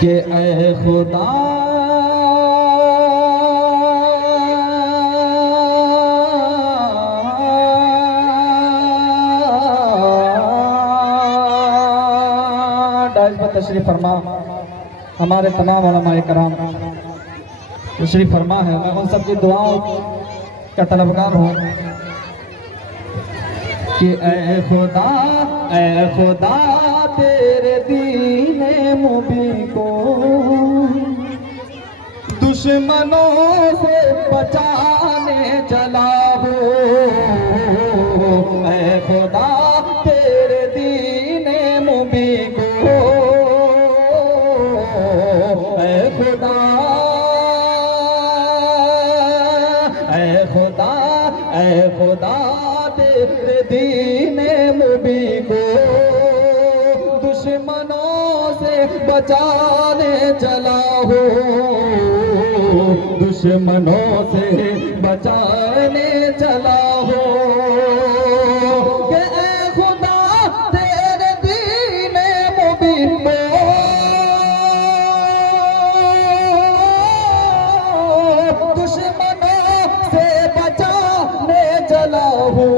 कि ऐ खुदा डाइज पर तशरीफ फरमा। हमारे तमाम उलमाए कराम तशरीफ फरमा है। मैं उन सबकी दुआओं का तलबगार हूँ कि ऐ खुदा तेरे दीने मुबीन को दुश्मनों से बचाने चला हो। ऐ खुदा तेरे दीने मुबीन को, ऐ खुदा ऐ खुदा ऐ खुदा तेरे दीने मुबीन को दुश्मनों से बचाने चला हो। दुश्मनों से बचाने चला हो। कि ऐ खुदा तेरे दीने मुबीन को दुश्मनों से बचाने चला हो।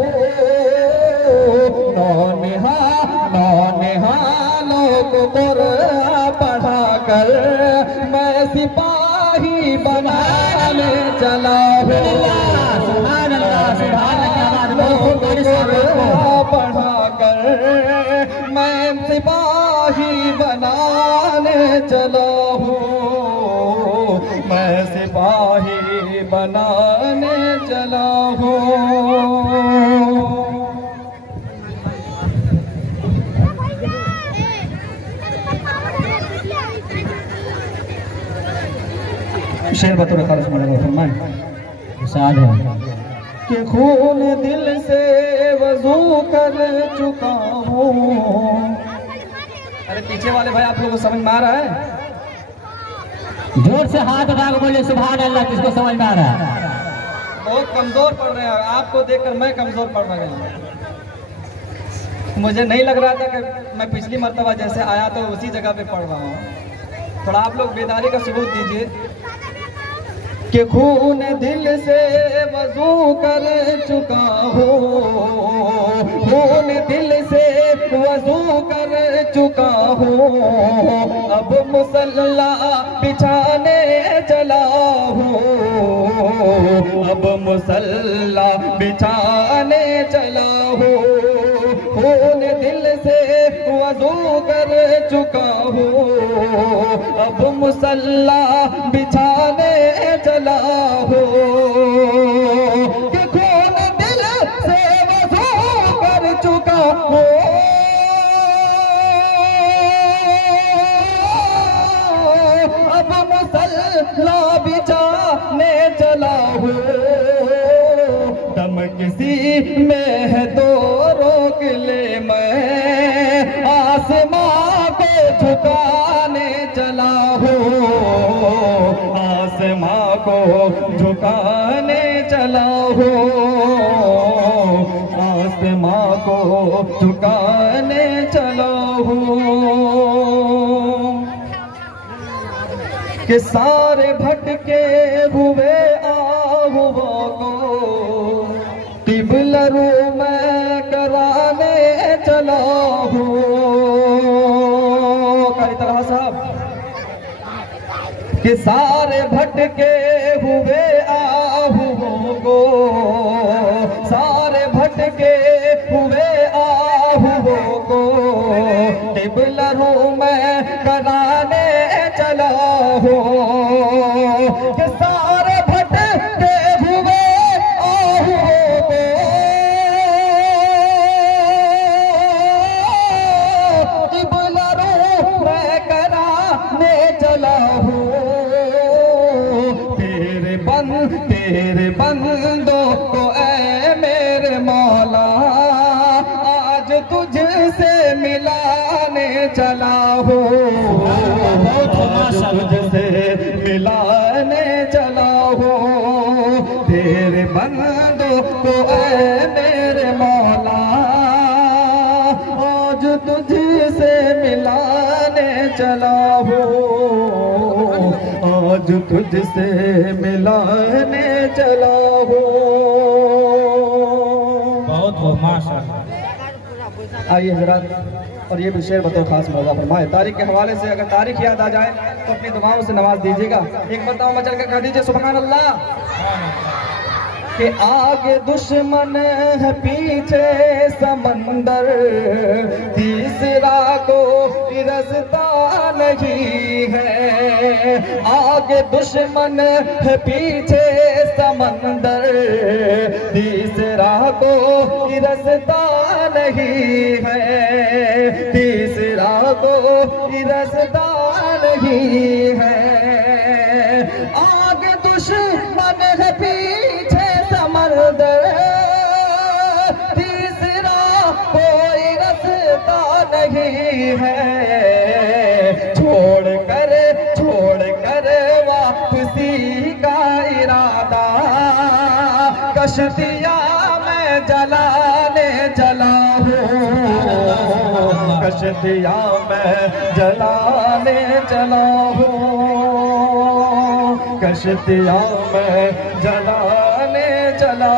नौनिहालों को कुरान पढ़ा कर मैं सिपाही बनाने चला हूँ। पढ़ा कर मैं सिपाही बनाने चला हूँ। मैं सिपाही बनाने चला हूँ। शेर बतौर खालिस मौलाना फरमाए शाद है कि खून दिल से वजू कर चुका हूँ। अरे पीछे वाले भाई आप लोगों को समझ में आ रहा है? जोर से हाथ उठा के बोलिए सुभान अल्लाह। किसको समझ में आ रहा है? बहुत कमजोर पढ़ रहे हैं। आपको देखकर मैं कमजोर पढ़ रहा हूँ। मुझे नहीं लग रहा था कि मैं पिछली मर्तबा जैसे आया तो उसी जगह पे पढ़ रहा हूँ। थोड़ा आप लोग बेदारी का सबूत दीजिए कि खून दिल से वजू कर चुका हूँ। खून दिल से वजू कर चुका हूँ। अब मुसल्ला बिछाने चला हूँ। अब मुसल्ला बिछाने चला हूँ। खून दिल से वजू कर चुका हूँ। अब मुसल्ला बिछाने चला हूँ। कि खून दिल से वजू कर चुका हूँ। अब मुसल्ला बिछाने चला हूँ। दम किसी में है तो रोक ले, मैं आसमां पे झुकाने चला हूँ। आसमां को झुकाने चला हूँ। आसमां को झुकाने चला हूँ। कि सारे भटके हुए आहुओं को किबला रू मैं कराने चला हूँ। कई तरह साहब कि सारे भटके हुए आहुओं को, सारे भटके हुए आहुओं को किबला रू मैं कराने चला हूँ। कि सारे भटके हुए आहुओं को किबला रू मैं कराने चला हूँ। तेरे बंदों को ऐ मेरे मौला आज तुझसे मिलाने चला हूँ। तुझसे मिलाने चला हूँ। तेरे बंदों को ऐ मेरे मौला आज तुझसे मिलाने चला हूँ। तुझसे मिलाने चला हूँ। बहुत हो माशाअल्लाह। आइए हजरात, और ये भी शेर बतौर खास मौजा फरमाए। तारीख के हवाले से अगर तारीख याद आ जाए तो अपनी दुआओं से नवाज दीजिएगा। एक बताओ मचल कर कह दीजिए सुभान अल्लाह। कि आगे दुश्मन है पीछे समंदर, तीसरा कोई रास्ता नहीं है। आगे दुश्मन है पीछे समंदर, तीसरा कोई रास्ता नहीं है। तीसरा कोई रास्ता नहीं है। आगे दुश्मन है पीछे समंदर, तीसरा कोई रास्ता नहीं है। छोड़ कर वापसी का इरादा, कश्तियाँ मैं जलाने चला हूँ। कश्तियाँ मैं जलाने चला हूँ। कश्तियाँ मैं जलाने चला